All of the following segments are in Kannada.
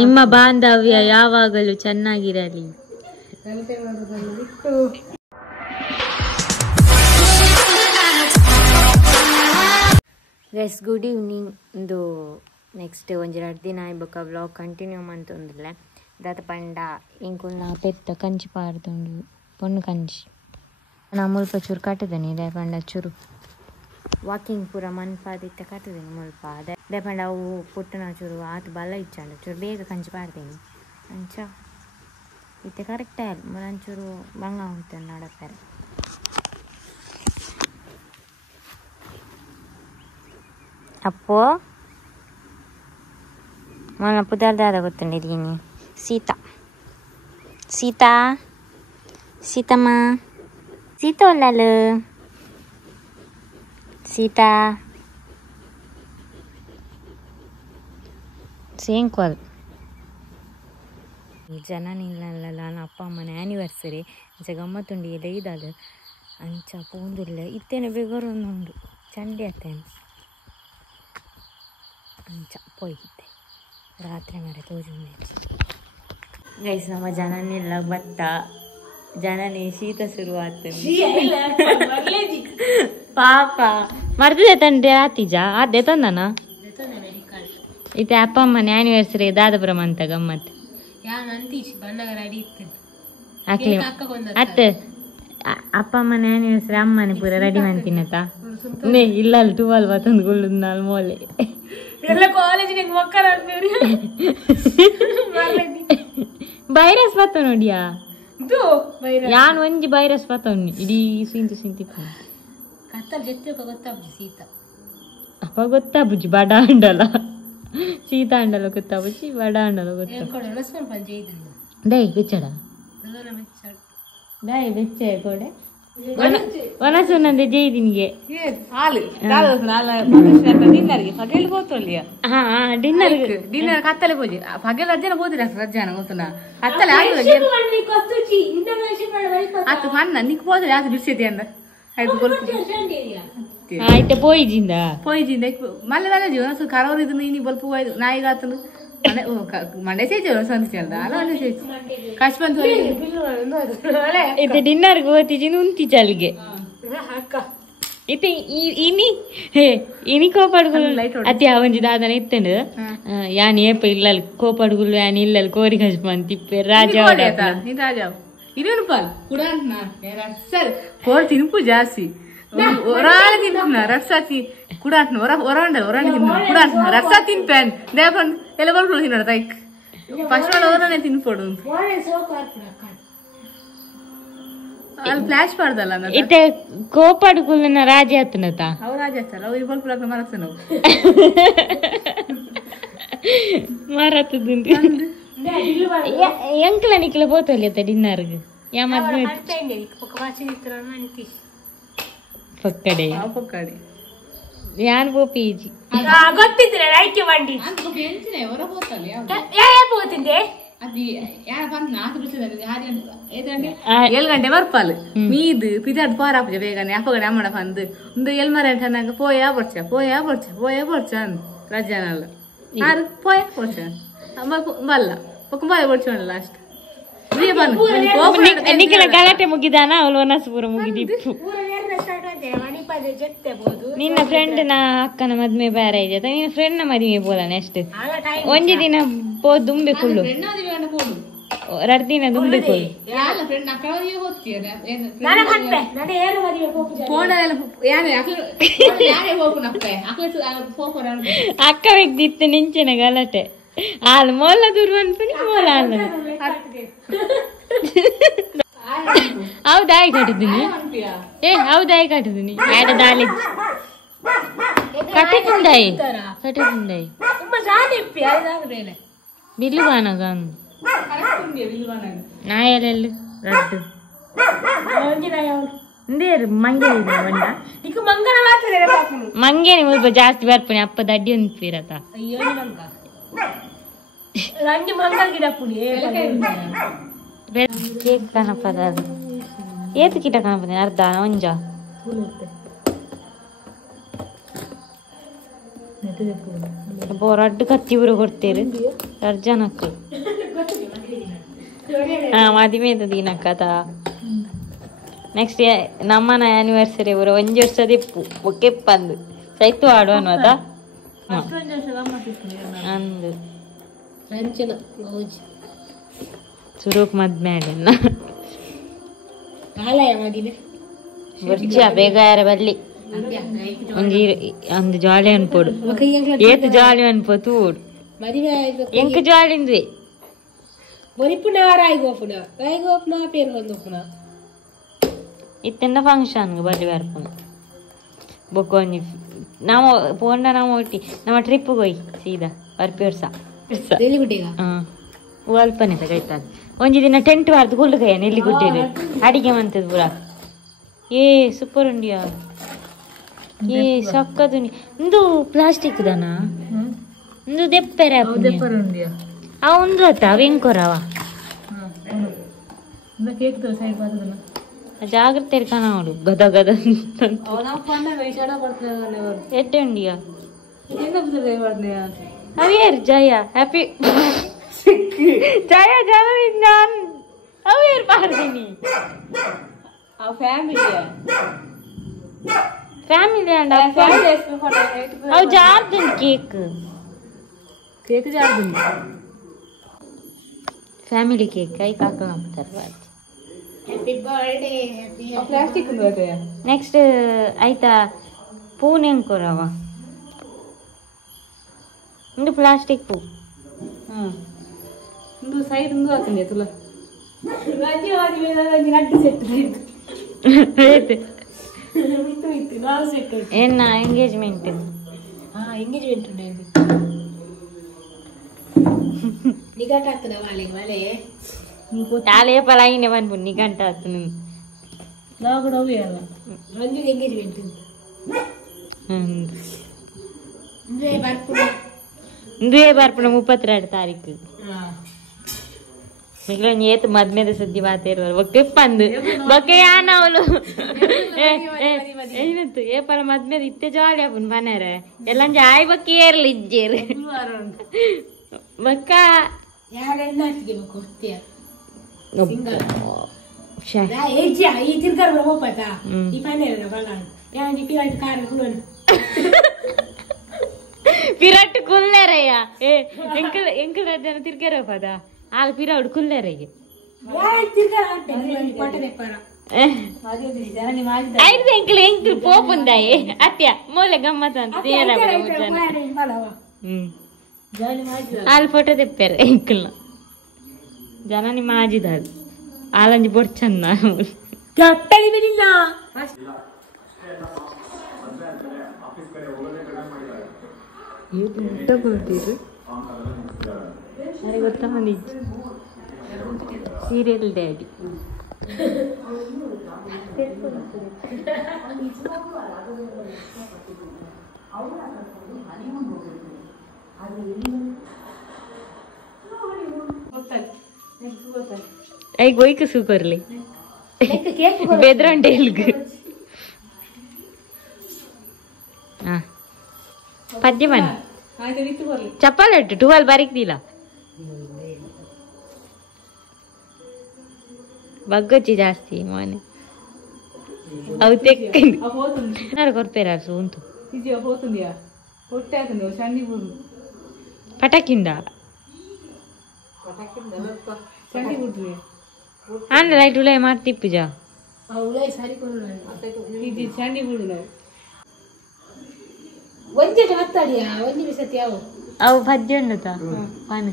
ನಿಮ್ಮ ಬಾಂಧವ್ಯ ಯಾವಾಗಲೂ ಚೆನ್ನಾಗಿರಲಿ. Guys good evening. ಇಂದು ನೆಕ್ಸ್ಟ್ ಒಂಜಿ 2 ದಿನ ಆಯ್ಬೊಕ್ಕ ವ್ಲಾಗ್ ಕಂಟಿನ್ಯೂ ಮಂತೊಂದುಲ್ಲೆ ದಾತ ಪಂಡ ಇಂಕುಲ್ನ ಪೆತ್ತ ಕಂಚಿ ಪಾಡ್ದುಂಡು ಪೊಣ್ಣು ಕಂಚಿ ನಾ ಮುಲ್ಪ ಚೂರು ಕಟ್ಟದನಿ ದೇ ಪಂಡ ಚೂರು ವಾಕಿಂಗ್ ಪೂರ ಮನ್ಪಾದಿತ್ತ ಕಟ್ಟದೇನಿ ಮುಲ್ಪ ದೇ ಪಂಡ ಅವು ಪುಟ್ಟನ ಚೂರು ಆತು ಬಲ ಇಚ್ಚಾಂಡ ಚೂರು ಬೇಗ ಕಂಚಿ ಪಾಡ್ದೇನಿ ಅಂಚ ಇತ್ತೆ ಕರೆಕ್ಟ್ ಆಯ್ತು ಮುರಂಚೂರು ಬಂಗ ಹೋಗ್ತಾನೆ ನಡತಾರೆ. ಅಪ್ಪೋ మన పుదర్దాద గుర్తుండే దీని సీత సీత సీతమ్మ సీత ఒళ్ళలు సీత ಸೇಮ್ ಕಾಲ್ ಈ ಜನ ನಿಲ್ಲಲ್ಲ ನಾನು ಅಪ್ಪ ಅಮ್ಮನ ಆ್ಯನಿವರ್ಸರಿ ಅಂಚ ಗಮ್ಮತ್ತುಂಡು ಇದೆ ಇದದು ಅಂಚ ಪೂಂದಿಲ್ಲ ಇತ್ತೇನೆ ಬೇಗರೊಂದು ಚಂಡಿ ಅತ್ತೇನೆ ಅಂಚ ಪೋಯ್ತೆ ರಾತ್ರಿ ಮರೆ ತೋಜುಂಡೆ ಗೈಸ್ ನಮ್ಮ ಜನನೆಲ್ಲ ಬತ್ತ ಜನನೇ ಶೀತ ಶುರುವಾಗ್ತದೆ ಪಾಪ ಮರ್ದಿದೆ ತಂದೆ ಆತಿಜ ಅದೇ ತಂದನ ಇತ್ತೆ ಅಪ್ಪ ಅಮ್ಮನ ಆ್ಯನಿವರ್ಸರಿ ದಾದಪುರಂ ಅಂತ ಗಮ್ಮತ್ ಹಾಕ್ಲಿ ಅತ್ತ ಅಪ್ಪ ಅಮ್ಮನ ಆ್ಯನಿವರ್ಸರಿ ಅಮ್ಮನೆ ಪೂರ ರೆಡಿ ಮಾಡ್ತೀನತ್ತ ನೇ ಇಲ್ಲ ಅಲ್ಲಿ 12 ಮತ್ತೊಂದು ಗುಳ್ಳುದು ನಾಲ್ ಮೋಲೆ ಬೈರಸ್ ಬತ್ತ ನೋಡಿಯಾ ಯಾನ್ ಒಂಜಿ ಬೈರಸ್ ಬತ್ತವನಿ ಇಡೀ ಸಿಂತಿ ಸಿಂತಿ ಅಪ್ಪ ಗೊತ್ತಾ ಬುಜ್ಜಿ ಬಡ ಅಂಡಲ ಸೀತಾ ಅಂಡಲ ಗೊತ್ತಾ ಬುಜ್ಜಿ ಬಡ ಅಂಡಲ ಗೊತ್ತಾ ಡೈ ಬೆಚ್ಚಡ ಡೈ ಬೆಚ್ಚೆ ಕೊಡೆ ಒನಸುನಂದೆ ಜೈ ನಿನ್ಗೆ ಡಿನ್ನರ್ ಕತ್ತಲೆ ಪೋಜಿ ಪಗೆಲ್ ಅಜ್ಜನ ಪೋದಿರ ರಜ್ಜಾನ ಗೊತ್ತುನ ಕತ್ತಲೆ ಆತು ಪನ್ನ ನಿಕ್ ಪೋದ್ರೆ ಆತು ಬಿಡ್ಸೈತಿ ಅಂದ ಆಯ್ತ ಪೋಯಿಜಿಂದ ಮಲ್ಲೆ ಮಲ್ಲೆ ಜೀವನ ಕರೋರ್ ಇದು ನೀ ಬಲ್ಪ ಹೋಯ್ದು ನಾಯಿಗಾತನು ಮಂಡೆ ಸೇಜಿ ಸಂದಿಸಿ ಅಲ್ಲ ಅಲ್ಲ ಮಂಡೆ ಸೇಜಿ ಕಶ್ಮಂತ್ ಇದು ಡಿನ್ನರ್ಗೆ ಹೋತಿಜಿ ಉಂತಿ ಚಲ್ಗೆ ಇತ್ತೆ ಇನಿ ಹೇ ಇನಿ ಕೋಪಡ್ಗುಲು ಅತಿ ಅವಂಜಿ ದಾದನ ಇತ್ತಂಡು ಯಾನ್ ಏಪ ಇಲ್ಲಲ್ ಕೋಪಡ್ಗುಲು ಯಾನ್ ಇಲ್ಲಲ್ ಕೋರಿ ಕಶ್ಮಂತ್ ತಿಪ್ಪೆ ರಾಜ ಇದೇನು ಪಾಲ್ ಕೂಡ ಸರ್ ಕೋರ್ ತಿನ್ಪು ಜಾಸ್ತಿ ಒರಾಳ ತಿನ್ನ ರಟ್ಸಾತಿ ಕೂಡ ಒರಾಂಡ ತಿನ್ನ ಕೂಡ ರಟ್ಸ ತಿನ್ಪೇನ್ ದೇವನ್ ಎಲ್ಲ ಬರ್ಬೋದು ತಿನ್ನೋಣ ತೈಕ್ ಫಸ್ಟ್ ಒರಾನೆ ತಿನ್ಪೋಡು ಅಲ್ಲಿ ಫ್ಲಾಶ್ ಮಾಡ್ದಲ್ಲ ಇತ್ತೆ ಕೋಪಡ್ಗುಲನ ರಾಜ ಆತನತ ಅವ್ ರಾಜ ಆಗ್ತಲ್ಲ ಅವ್ ಇಬ್ಬರು ಕೂಡ ಮರತ್ತ ನಾವು ಮರತ್ತದುಂಟು ಎಂಕ್ಲ ನಿಕ್ಲ ಪೋತಲ್ಲಿ ಅತ್ತ ಡಿನ್ನರ್ಗೆ ಯಾ ಮದ್ವೆ ಪಕ್ಕಡೆ ಯಾನ್ ಪೋಪೀಜಿ ಗೊತ್ತಿದ್ರೆ ರೈಕೆ ಬಂಡಿ ಹೊರ ಹೋತಲ್ಲ పోతుండే అది యాడ పంట నాకు పిలిచేది ఏదంటే 7 ಗಂಟೆ ಬರ್ಪಾಲ್ ಮೀದು ಪಿದಾದ್ ಪಾರಾಪುಜ ಬೇಗನೆ ಅಪ್ಪಗಡೆ ಅಮ್ಮಡ ಬಂದು ಒಂದು ಎಲ್ಮರ ಅಂತಾಗ ಪೋಯಾ ಬರ್ಚ ಅಂದ್ ರಜಾನಲ್ಲ ಆರು ಪೋಯಾ ಬರ್ಚ ಬಲ್ಲ ಪಕ್ಕ ಬಾಯ ಬರ್ಚೋಣ ಲಾಸ್ಟ್ ನಿಖಿಲ ಗಲಾಟೆ ಮುಗಿದಾನ ಅವಳು ವನಸ್ಪುರ ಮುಗಿದಿತ್ತು ನಿನ್ನ ಫ್ರೆಂಡ್ ನ ಅಕ್ಕನ ಮದ್ಮೆ ಬೇರೆ ಇದೆ ನಿನ್ನ ಫ್ರೆಂಡ್ ನ ಮದ್ಮೆ ಬೋಲ ನೆಕ್ಸ್ಟ್ ಒಂಜಿ ದಿನ ಪೋ ದುಂಬೆ ಕುಳ್ಳು 2 ದಿನ ದುಂಬೆ ಕುಳ್ಳು ಅಕ್ಕ ವ್ಯಕ್ತಿತ್ತು ನಿಂಚಿನ ಗಲಾಟೆ ಹಾಲು ಮೊಲ್ಲ ದೂರ ಅನ್ಪಣಿ ಮೊಲ ಅಲ್ಲ ಹೌದಾಯಿ ಕಟ್ಟಿದ್ದೀನಿ ಹೌದಾಯಿ ಕಟ್ಟಿದ್ದೀನಿ ಆಡ ದಾಲಿ ಕಟ್ಟಿದಿಂದಾಯಿ ಬಿಲ್ಲು ಬಾನಗ ನಾಯಲೆಲ್ಲ ರಡ್ಡು ಮಂಗೇನಿ ಮುಲ್ಪ ಜಾಸ್ತಿ ಬರ್ಪಣಿ ಅಪ್ಪ ದಡ್ಡಿ ಒಂದ್ಪಿರತ ಕೇಕ್ ಕನಪದ ಏತು ಕಿಟ ಕನಪದ ಅರ್ಧ ಒಂಜ ರಡ್ಡು ಕತ್ತಿ ಬರು ಕೊಡ್ತೇರು ಅರ್ಜನಕ್ಕ ಮದುವೆದ ದಿನಕ್ಕದ ನೆಕ್ಸ್ಟ್ ನಮ್ಮನ ಆ್ಯನಿವರ್ಸರಿ ಅವರ 1 ವರ್ಷದ ಇಪ್ಪು ಒಕ್ಕೆಪ್ಪಂದು ಸೈತು ಆಡುವನು ಅದ ಅಂದು ಸುರೂಕ್ ಮದ್ಮೆ ಆಡಿನ ಬರ್ಚ ಬೇಗ ಯಾರ ಬರ್ಲಿ ಒಂಜಿ ಅಂದು ಜಾಲಿ ಅನ್ಪೋಡು ಏತು ಜಾಲಿ ಅನ್ಪೋ ತೂಡು ಎಂಕ ಜಾಲಿ ಅಂದ್ವಿ ಇತ್ತೆಂದ ಫಂಕ್ಷನ್ಗೆ ಬರ್ಲಿ ಬರ್ಪುನ ಬೊಕ್ಕೊಂಜಿ ನಾವು ಪೋಂಡ ನಾವು ಒಟ್ಟಿ ನಮ್ಮ ಟ್ರಿಪ್ಗೆ ಹೋಯ್ ಸೀದಾ ಬರ್ಪಿ ವರ್ಷ ಅಲ್ಪನೆ ತಗೈತಾಗ ಒಂಜಿ ದಿನ ಟೆಂಟ್ ಬಾರ್ದು ಕುಳ್ಳುಗಯ್ಯ ನೆಲ್ಲಿಗುಡ್ಡೆದು ಅಡಿಗೆ ಮಂತದ್ ಪೂರ ಸೂಪರ್ ಉಂಡಿಯಾ ಸಕ್ಕದು ಇಂದು ಪ್ಲಾಸ್ಟಿಕ್ ದನಾ ಇಂದು ದೆಪ್ಪೆರೆ ಅವ ಒಂದು ಅತ್ತ ಅವೆಂಕೊರವ ಜಾಗ್ರತೆ ಕಾಣೋಡು ಗದ ಗದ ಎಟ್ಟೆ ಉಂಡಿಯಾ ಅವೇರ್ ಜಯ ಹ್ಯಾಪಿ ಜಯ ಜನ ನಾನು ಅವೇರ್ ಮಾಡ್ತೀನಿ ಫ್ಯಾಮಿಲಿ ಅಂಡ್ ಅವು ಜಾರ್ದನ್ ಕೇಕ್ ಜಾರ್ದನ್ ಫ್ಯಾಮಿಲಿ ಕೇಕ್ ಕೈ ಕಾಕೊಂತಾರೆ ನೆಕ್ಸ್ಟ್ ಆಯ್ತಾ ಪೂನೆ ಕೊರವ ಇಂದು ಪ್ಲಾಸ್ಟಿಕ್ ಪೂ ಇಂದು ಸೈಡ್ ಇಂದು ಹಾಕಂಡಿ ತುಲ ಏನ ಎಂಗೇಜ್ಮೆಂಟ್ ಚಾಲೆ ಪಲಾಯಿನೇ ಬಂದ್ಬಿಟ್ಟು ನಿಗಂಟ ಆತು ಇಂದುವೇ ಬರ್ಪುಣ 32 ತಾರೀಕು ಮಿಗ್ಲೊಂದು ಏತು ಮದ್ಮೆದ ಸುದ್ದಿ ಮಾತೇರುವರು ಒಕ್ಕೆ ಪಂದು ಬೊಕ್ಕೆ ಯಾನವಳು ಏನಂತು ಏಪಲ ಮದ್ಮೆದ ಇತ್ತೆ ಜಾಲಿ ಆಪುನ್ ಮನೆಯರೆ ಎಲ್ಲ ಜಾಯ್ ಬಕ್ಕೆ ಏರ್ಲಿ ಇಜ್ಜೇರು ಬಕ್ಕ ಪಿರಟ್ ಕುಲ್ಲೆರಯ್ಯ ಎಂಕಲ್ ಜನ ತಿರ್ಗಾರ ಪದ ಆಗ ಪಿರಾಡ್ ಕುಲ್ಲೆರಯ್ಯ ಐದು ಎಂಕಲ್ ಎಂಕಲ್ ಪೋಪುಂದಾಯಿ ಅತ್ಯ ಮೂಲೆ ಗಮ್ಮತ್ ಅಂತ ಅಲ್ಲಿ ಫೋಟೋ ತೆಪ್ಪಾರೆ ಎಂಕಲ್ನ ಜನ ನಿಮ್ಮ ಆಜಿದ ಆಲಂಜಿ ಬೊಡ್ಚಂದ ತಗೊಳ್ತೀರಿ ನನಗೆ ಗೊತ್ತಾ ಬಂದಿದ್ದು ಸೀರಿಯಲ್ ಡ್ಯಾಡಿ ಐ ಗೋಯ್ಕ ಸೂಪರ್ಲಿ ಬೆದ್ರಂಟೆ ಎಲ್ಗು ಪದ್ಯ ಬನ್ನಿ ಚಪ್ಪಲ್ 12 ಬರೀಕ್ದಿಲ್ಲ ಬಗ್ಗಚ್ಚಿ ಜಾಸ್ತಿ ಮನೆ ಅವು ತೆಕ್ಕೊಂಡು ಕೊರ್ಪೇರ ಸೋಂತು ಪಟಾಕಿಂಡ ಅಂಡ್ ರೈಟ್ ಉಲೈ ಮಾಡ್ತಿಪ್ಪು ಜಾ ಅವು ಪದ್ಯ ಉಂಡುತ್ತಾ ಪಾನ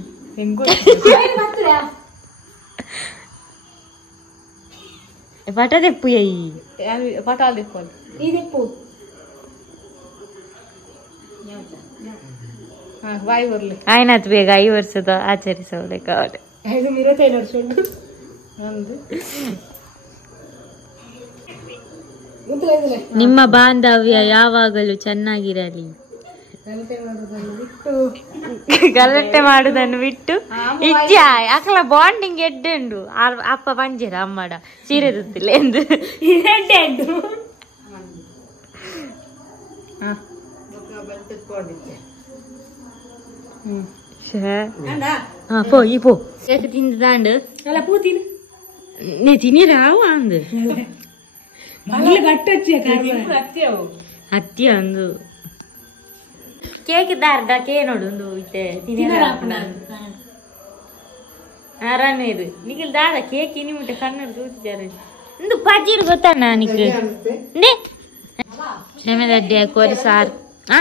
ಪಟ ತೆಪ್ಪು ಪಟಾಲ್ ತೆಪ್ಪಲ್ ಬಾಯಿ ಬರ್ಲಿ ಆಯ್ನಾತ್ ಬೇಗ 5 ವರ್ಷದ ಆಚರಿಸೋದೆ ಕಾವಲೆ 25 ವರ್ಷ ಉಂಟು ನಿಮ್ಮ ಬಾಂಧವ್ಯ ಯಾವಾಗಲೂ ಚೆನ್ನಾಗಿರಲಿ. ಗಲಾಟೆ ಮಾಡುದನ್ನು ಬಿಟ್ಟು ಇಜ್ಜ ಅಕಲ ಬಾಂಡಿಂಗ್ ಎಡ್ಡುಂಡು ಅಪ್ಪ ಪಂಜರ ಅಮ್ಮಡ ಸೀರೆ ತುತ್ತಿಲ್ಲ ಎಂದು పో ఈ పో కేక్ తిందాండు అలా పూతిని నే తిని రావు అందు మళ్ళీ కట్టొచ్చే ಹತ್ತಿ ಅಂದು ಕೇಕ್ ಇದ್ದಾರ್ದ ಕೇನೋಡು ಒಂದು ಇತ್ತೆ ಆರಾಮ ಇದು ನಿಖಿಲ್ ದಾದ ಕೇಕ್ ಇನಿ ಮುಟ್ಟೆ ಕಣ್ಣರು చూచారు ಇಂದು ಪಾಜೀರ್ ಗೊತ್ತಾನ ನಿಕ್ಕೆ ನೆ ಶಮೆದಡ್ಡಿ ಕೋರಿ ಸಾರ್ ಆ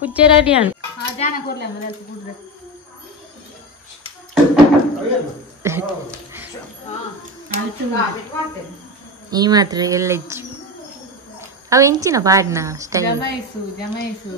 ಪುಚ್ಚರಡಿ ಅನ್ ಹಾ ಜಾನ ಕೊರ್ಲೆ ಮೊದಲು ಕೂಡ್ರೆ ಈ ಮಾತ್ರ ಎಲ್ಲ ಇಚ್ಚು ಅವ ಎಂಚಿನ ಪಾಡ್ನ ಸ್ಟೈಲ್ ಜಮಾಯಿಸು